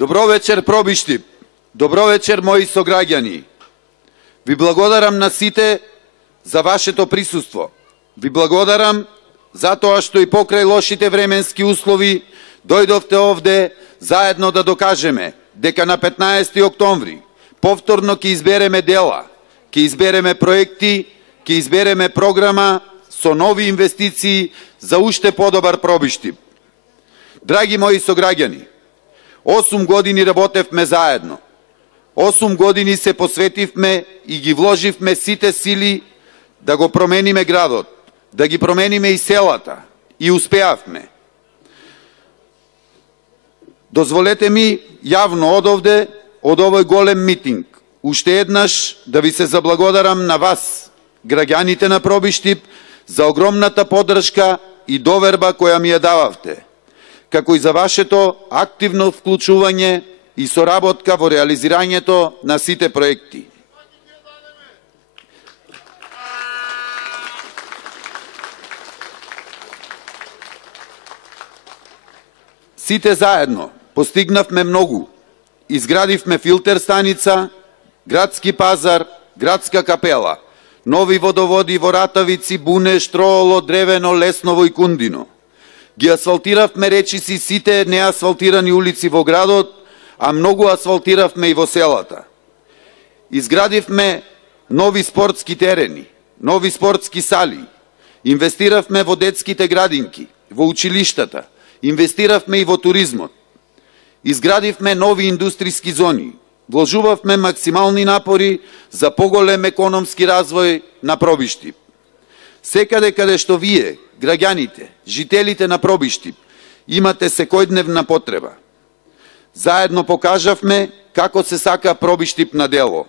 Добро вечер, Пробиштип. Добро вечер, мои сограѓани. Ви благодарам на сите за вашето присуство. Ви благодарам затоа што и покрај лошите временски услови дојдовте овде заедно да докажеме дека на 15 октомври повторно ќе избереме дела, ќе избереме проекти, ќе избереме програма со нови инвестиции за уште подобар Пробиштип. Драги мои сограѓани, 8 години работевме заедно. 8 години се посветивме и ги вложивме сите сили да го промениме градот, да ги промениме и селата, и успеавме. Дозволете ми јавно одовде, од овој голем митинг, уште еднаш да ви се заблагодарам на вас, граѓаните на Пробиштип, за огромната поддршка и доверба која ми ја дававте, како и за вашето активно вклучување и соработка во реализирањето на сите проекти. Сите заедно постигнавме многу. Изградивме филтер станица, градски пазар, градска капела, нови водоводи во Ратавици, Буне, Штрооло, Древено, Лесново и Кундино. Ги асфалтиравме речиси сите неасфалтирани улици во градот, а многу асфалтиравме и во селата. Изградивме нови спортски терени, нови спортски сали, инвестиравме во детските градинки, во училиштата, инвестиравме и во туризмот. Изградивме нови индустријски зони, вложувавме максимални напори за поголем економски развој на Пробиштип. Секаде каде што вие, граѓаните, жителите на Пробиштип, имате секојдневна потреба. Заедно покажавме како се сака Пробиштип на дело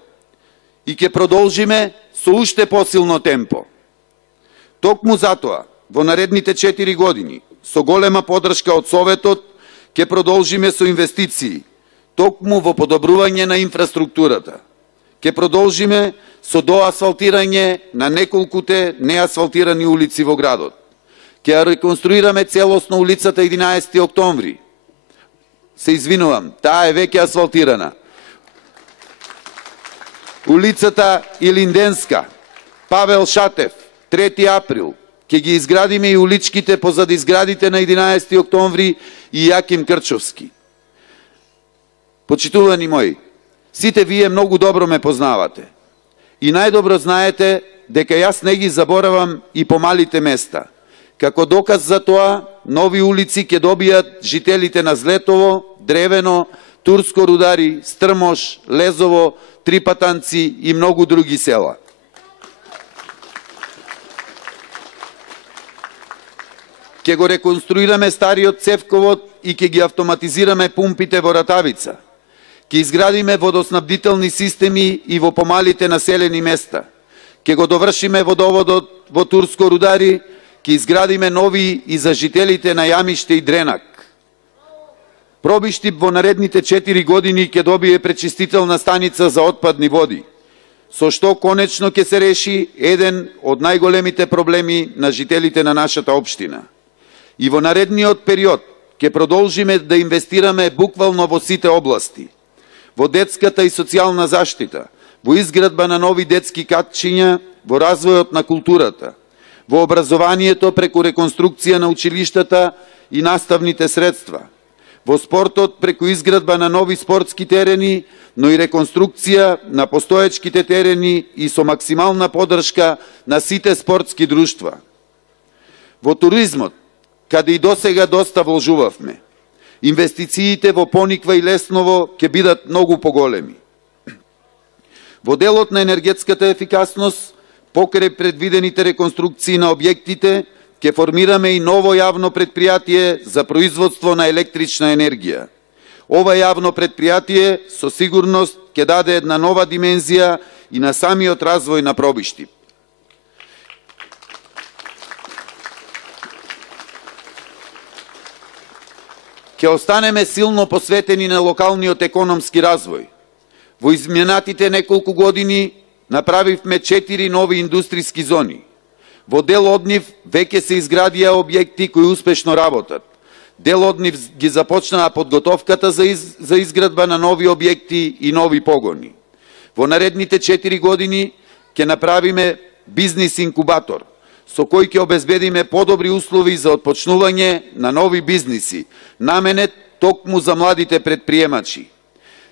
и ќе продолжиме со уште посилно темпо. Токму затоа, во наредните 4 години, со голема поддршка од Советот, ќе продолжиме со инвестиции, токму во подобрување на инфраструктурата. Ќе продолжиме со доасфалтирање на неколкуте неасфалтирани улици во градот. Ќе реконструираме целосно улицата 11 октомври. Се извинувам, таа е веќе асфалтирана. Улицата Илинденска, Павел Шатев, 3 април. Ќе ги изградиме и уличките позади зградите на 11 октомври и Јаким Крчовски. Почитувани мои, сите вие многу добро ме познавате. И најдобро знаете дека јас не ги заборавам и помалите места. Како доказ за тоа, нови улици ќе добијат жителите на Злетово, Древено, Турско Рудари, Стрмош, Лезово, Трипатанци и многу други села. Ќе го реконструираме стариот цевковод и ќе ги автоматизираме пумпите во Ратавица. Ќе изградиме водоснабдителни системи и во помалите населени места. Ќе го довршиме водоводот во Турско Рудари, ќе изградиме нови и за жителите на Јамиште и Дренак. Пробиштип во наредните 4 години ќе добие пречистителна станица за отпадни води, со што конечно ќе се реши еден од најголемите проблеми на жителите на нашата општина. И во наредниот период ќе продолжиме да инвестираме буквално во сите области, во детската и социјална заштита, во изградба на нови детски катчиња, во развојот на културата, во образованието преку реконструкција на училиштата и наставните средства, во спортот преку изградба на нови спортски терени, но и реконструкција на постоечките терени и со максимална поддршка на сите спортски друштва. Во туризмот, каде и досега доста вложувавме, инвестициите во Пониква и Лесново ќе бидат многу поголеми. Во делот на енергетската ефикасност, покрај предвидените реконструкции на објектите, ќе формираме и ново јавно предпријатие за производство на електрична енергија. Ова јавно предпријатие со сигурност ќе даде една нова димензија и на самиот развој на Пробиштип. Ќе останеме силно посветени на локалниот економски развој. Во изминатите неколку години направивме 4 нови индустријски зони. Во дел од нив веќе се изградија објекти кои успешно работат. Дел од нив ги започнаа подготовката за изградба на нови објекти и нови погони. Во наредните 4 години ќе направиме бизнис инкубатор, со кој ќе обезбедиме подобри услови за отпочнување на нови бизниси, наменет токму за младите предприемачи.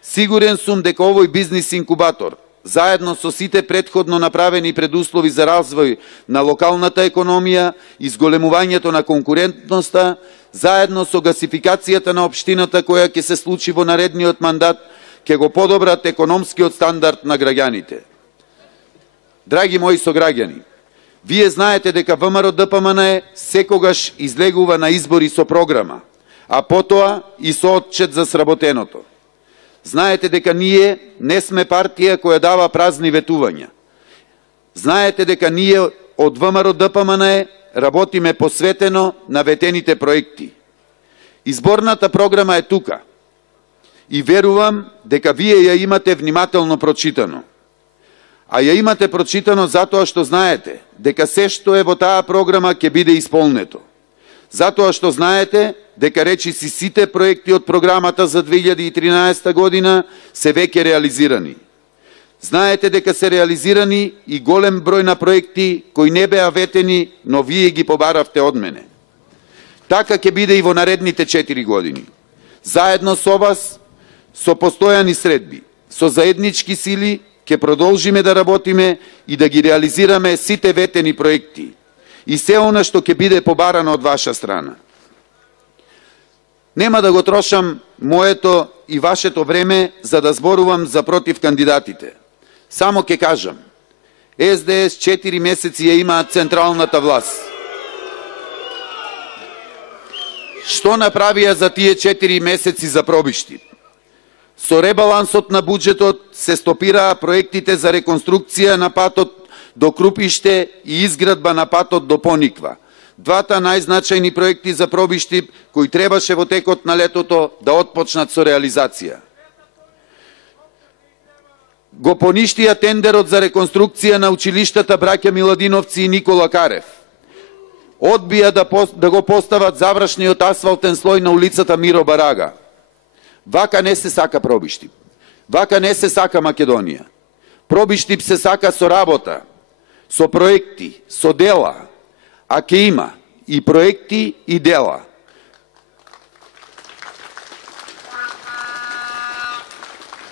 Сигурен сум дека овој бизнис инкубатор, заедно со сите претходно направени предуслови за развој на локалната економија, изголемувањето на конкурентноста, заедно со гасификацијата на општината која ќе се случи во наредниот мандат, ќе го подобрат економскиот стандард на граѓаните. Драги мои сограѓани, вие знаете дека ВМРО-ДПМНЕ секогаш излегува на избори со програма, а потоа и со отчет за сработеното. Знаете дека ние не сме партија која дава празни ветувања. Знаете дека ние од ВМРО-ДПМНЕ работиме посветено на ветените проекти. Изборната програма е тука и верувам дека вие ја имате внимателно прочитано. А ја имате прочитано затоа што знаете дека се што е во таа програма ќе биде исполнето. Затоа што знаете дека речиси сите проекти од програмата за 2013 година се веќе реализирани. Знаете дека се реализирани и голем број на проекти кои не беа ветени, но вие ги побаравте од мене. Така ќе биде и во наредните 4 години. Заедно со вас, со постојани средби, со заеднички сили, ќе продолжиме да работиме и да ги реализираме сите ветени проекти и се она што ќе биде побарано од ваша страна. Нема да го трошам моето и вашето време за да зборувам за против кандидатите. Само ќе кажам, СДС 4 месеци ја имаат централната власт. Што направија за тие 4 месеци за пробишти? Со ребалансот на буџетот се стопираа проектите за реконструкција на патот до Крупиште и изградба на патот до Пониква. Двата најзначајни проекти за пробишти кои требаше во текот на летото да отпочнат со реализација. Го поништија тендерот за реконструкција на училиштата Браќа Миладиновци и Никола Карев. Одбија да го постават завршниот асфалтен слој на улицата Миро Барага. Вака не се сака Пробиштип. Вака не се сака Македонија. Пробиштип се сака со работа, со проекти, со дела, а ќе има и проекти и дела.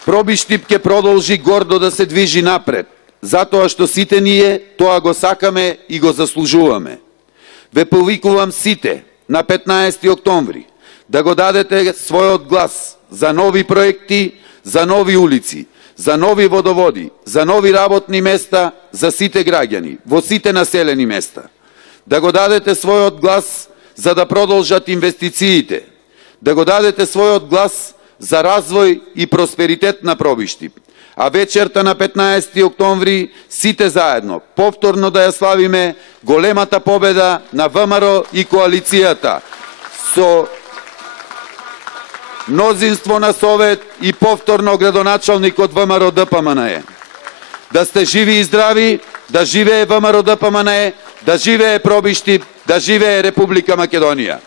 Пробиштип ќе продолжи гордо да се движи напред, затоа што сите ние тоа го сакаме и го заслужуваме. Ве повикувам сите на 15 октомври да го дадете својот глас за нови проекти, за нови улици, за нови водоводи, за нови работни места за сите граѓани, во сите населени места. Да го дадете својот глас за да продолжат инвестициите, да го дадете својот глас за развој и просперитет на Пробиштип. А вечерта на 15 октомври сите заедно повторно да ја славиме големата победа на ВМРО и коалицијата со мнозинство на Совет и повторно градоначалникот ВМРО-ДПМНЕ. Да сте живи и здрави, да живее ВМРО-ДПМНЕ, да живее Пробиштип, да живее Република Македонија.